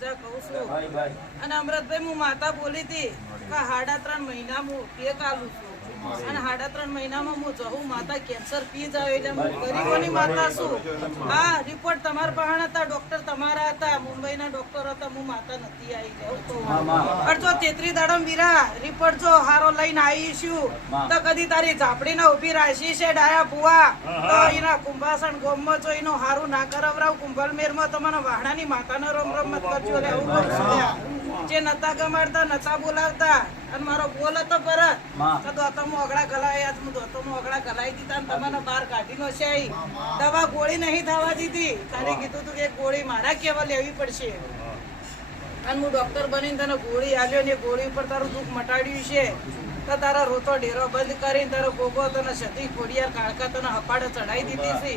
સાચા કહું છું. અને અમૃતભાઈ હું માતા બોલી હતી કે હાડા ત્રણ મહિના હું કેક આલું છું. અને સાડા ત્રણ મહિનામાં હું જહું માતા કેન્સર પી જાવ એટલે હું ગરીબોની માતા છું. હા રિપોર્ટ તમારા પાસે હતા ડોક્ટર તમારા મુંબઈના ડોક્ટર હતા હું માતા નથી આવી જાઉં પણ જો તેત્રી દાડમ વીરા રિપોર્ટ જો હારો લઈને આવીશું તો કદી તારી ઝાપડીને ઊભી રાશી છે ડાયા ભુવા. તો એના કુંભાસણ ગોમમાં જો એનું હારું ના કરાવરાવ કુંભલમેરમાં તમારા વાહણા વાહણાની માતાનો રમ રમ મત કરજો એટલે એવું કહું છું લ્યા. જે નતા ગમાડતા નતા બોલાવતા અને મારો બોલ હતો પરત તો દોતમો અગડા ગલાયા હું દોતમો અગડા ગલાઈ દીધા ને તમને બહાર કાઢી નો છે દવા ગોળી નહીં થવા દીધી. તારે કીધું તું કે ગોળી મારા કેવા લેવી પડશે. અને હું ડોક્ટર બનીને તને ગોળી આવ્યો ને ગોળી ઉપર તારું દુઃખ મટાડ્યું છે. તો તારા રોતો ઢેરો બંધ કરીને તારો ગોગો તને સતી ખોડિયાર કાળકા તને હપાડે ચડાઈ દીધી છે.